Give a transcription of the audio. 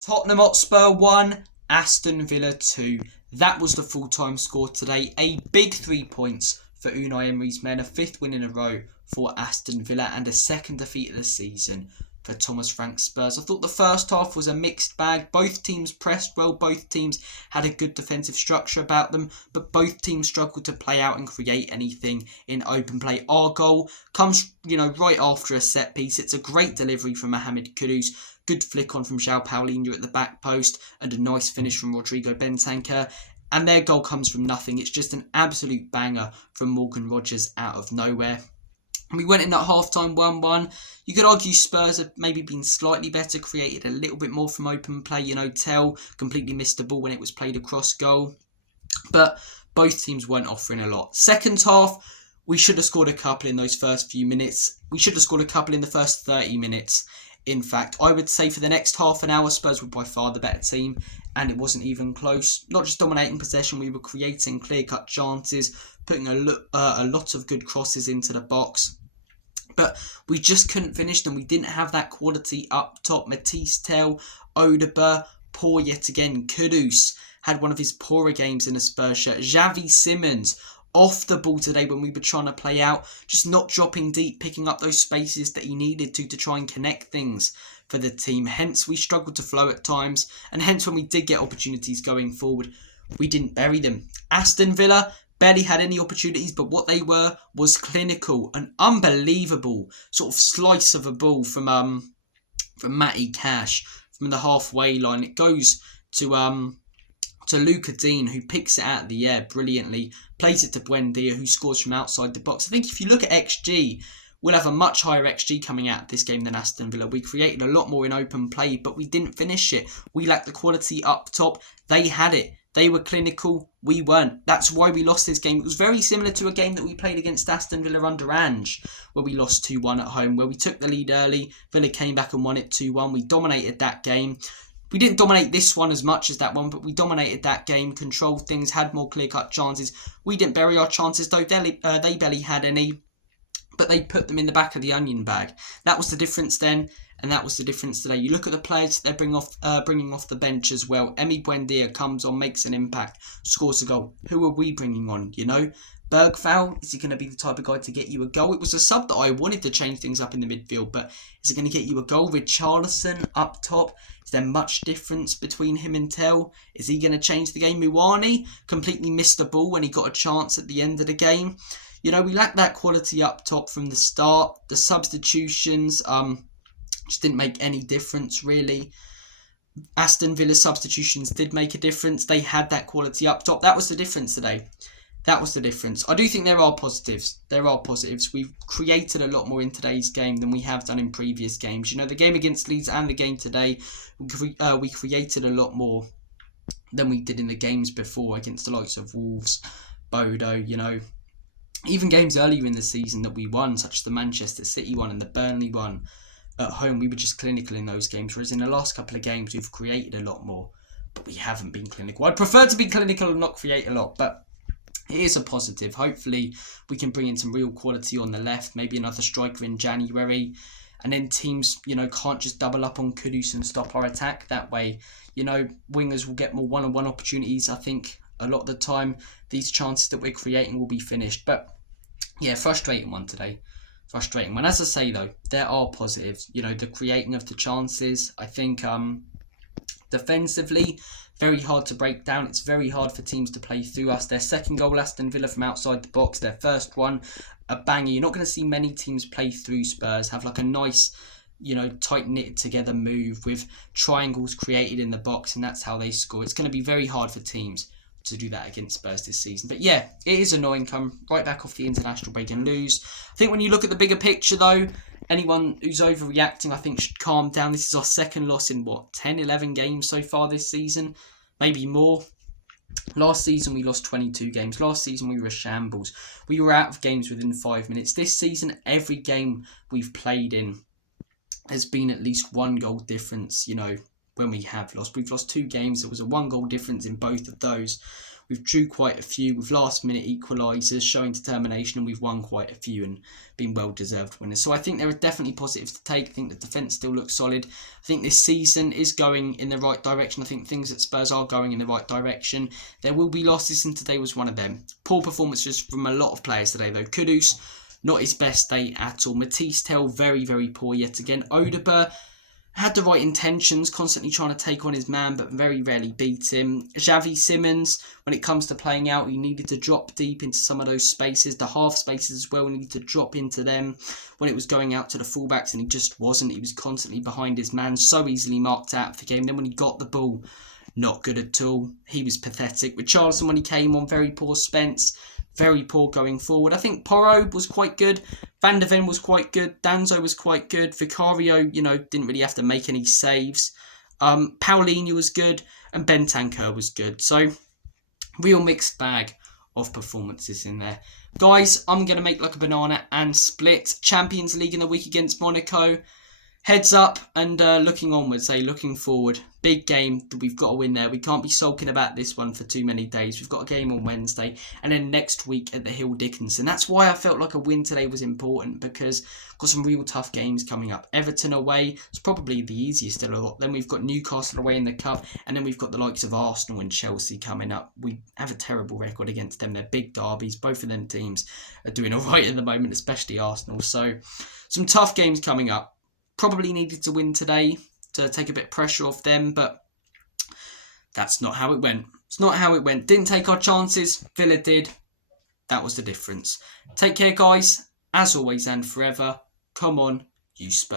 Tottenham Hotspur 1, Aston Villa 2. That was the full-time score today. A big 3 points for Unai Emery's men, a 5th win in a row for Aston Villa and a 2nd defeat of the season for Thomas Frank's Spurs. I thought the first half was a mixed bag. Both teams pressed well, both teams had a good defensive structure about them, but both teams struggled to play out and create anything in open play. Our goal comes, right after a set piece. It's a great delivery from Mohamed Kudus. Good flick on from João Paulinho at the back post and a nice finish from Rodrigo Bentancur. And their goal comes from nothing. It's just an absolute banger from Morgan Rogers out of nowhere. We went in at half-time 1-1. You could argue Spurs have maybe been slightly better, created a little bit more from open play. Tell completely missed the ball when it was played across goal. But both teams weren't offering a lot. Second half, we should have scored a couple in those first few minutes. We should have scored a couple in the first 30 minutes. In fact, I would say for the next half an hour, Spurs were by far the better team, and it wasn't even close. Not just dominating possession, we were creating clear-cut chances, putting a lot of good crosses into the box. But we just couldn't finish them. We didn't have that quality up top. Matisse, Tell, Odeber, poor yet again. Kudus had one of his poorer games in a Spurs shirt. Xavi Simons off the ball today when we were trying to play out, just not dropping deep, picking up those spaces that he needed to try and connect things for the team. Hence, we struggled to flow at times, and hence when we did get opportunities going forward, we didn't bury them. Aston Villa barely had any opportunities, but what they were was clinical. An unbelievable sort of slice of a ball from Matty Cash from the halfway line. It goes to Luca Dean, who picks it out of the air brilliantly, plays it to Buendia, who scores from outside the box. I think if you look at XG, we'll have a much higher XG coming out of this game than Aston Villa. We created a lot more in open play, but we didn't finish it. We lacked the quality up top. They had it. They were clinical. We weren't. That's why we lost this game. It was very similar to a game that we played against Aston Villa under Ange, where we lost 2-1 at home, where we took the lead early. Villa came back and won it 2-1. We dominated that game. We didn't dominate this one as much as that one, but we dominated that game, controlled things, had more clear-cut chances. We didn't bury our chances, though. They barely had any, but they put them in the back of the onion bag. That was the difference then, and that was the difference today. You look at the players they're bringing off the bench as well. Emi Buendia comes on, makes an impact, scores a goal. Who are we bringing on, Bergvall, is he going to be the type of guy to get you a goal? It was a sub that I wanted to change things up in the midfield, but is it going to get you a goal? Richarlison up top, is there much difference between him and Tell? Is he going to change the game? Muani completely missed the ball when he got a chance at the end of the game. We lacked that quality up top from the start. The substitutions just didn't make any difference, really. Aston Villa's substitutions did make a difference. They had that quality up top. That was the difference today. That was the difference. I do think there are positives. We've created a lot more in today's game than we have done in previous games. The game against Leeds and the game today, we created a lot more than we did in the games before against the likes of Wolves, Bodo, Even games earlier in the season that we won, such as the Manchester City one and the Burnley one at home, we were just clinical in those games. Whereas in the last couple of games, we've created a lot more, but we haven't been clinical. I'd prefer to be clinical and not create a lot, but it is a positive. Hopefully, we can bring in some real quality on the left, maybe another striker in January. And then teams, can't just double up on Kudus and stop our attack that way. Wingers will get more one-on-one opportunities. I think a lot of the time, these chances that we're creating will be finished. But, yeah, frustrating one today. Frustrating one. As I say, though, there are positives. The creating of the chances. I think defensively, very hard to break down. It's very hard for teams to play through us. Their second goal, Aston Villa, from outside the box. Their first one, a banger. You're not going to see many teams play through Spurs, have like a nice, tight-knit together move with triangles created in the box, and that's how they score. It's going to be very hard for teams to do that against Spurs this season. But yeah, it is annoying. Come right back off the international break and lose. I think when you look at the bigger picture, though, anyone who's overreacting, I think, should calm down. This is our second loss in, 10, 11 games so far this season? Maybe more. Last season, we lost 22 games. Last season, we were a shambles. We were out of games within 5 minutes. This season, every game we've played in has been at least one goal difference, when we have lost. We've lost 2 games. There was a 1 goal difference in both of those. We've drew quite a few with last-minute equalisers, showing determination, and we've won quite a few and been well-deserved winners. So I think there are definitely positives to take. I think the defence still looks solid. I think this season is going in the right direction. I think things at Spurs are going in the right direction. There will be losses, and today was one of them. Poor performances from a lot of players today, though. Kudus, not his best day at all. Matisse Tell, very, very poor yet again. Odegaard had the right intentions, constantly trying to take on his man, but very rarely beat him. Xavi Simons, when it comes to playing out, he needed to drop deep into some of those spaces. The half spaces as well, he needed to drop into them when it was going out to the fullbacks, and he just wasn't. He was constantly behind his man, so easily marked out for the game. Then when he got the ball, not good at all. He was pathetic. With Charleston, when he came on, very poor. Spence, very poor going forward. I think Porro was quite good. Van der Ven was quite good. Danzo was quite good. Vicario, didn't really have to make any saves. Paulinho was good. And Bentancur was good. So, real mixed bag of performances in there. Guys, I'm going to make like a banana and split. Champions League in the week against Monaco. Heads up and looking onwards, looking forward. Big game that we've got to win there. We can't be sulking about this one for too many days. We've got a game on Wednesday and then next week at the Hill Dickinson. That's why I felt like a win today was important, because we've got some real tough games coming up. Everton away, it's probably the easiest of a lot. Then we've got Newcastle away in the Cup, and then we've got the likes of Arsenal and Chelsea coming up. We have a terrible record against them. They're big derbies. Both of them teams are doing all right at the moment, especially Arsenal. So some tough games coming up. Probably needed to win today to take a bit of pressure off them, but that's not how it went. It's not how it went. Didn't take our chances. Villa did. That was the difference. Take care, guys. As always and forever, come on, you Spurs.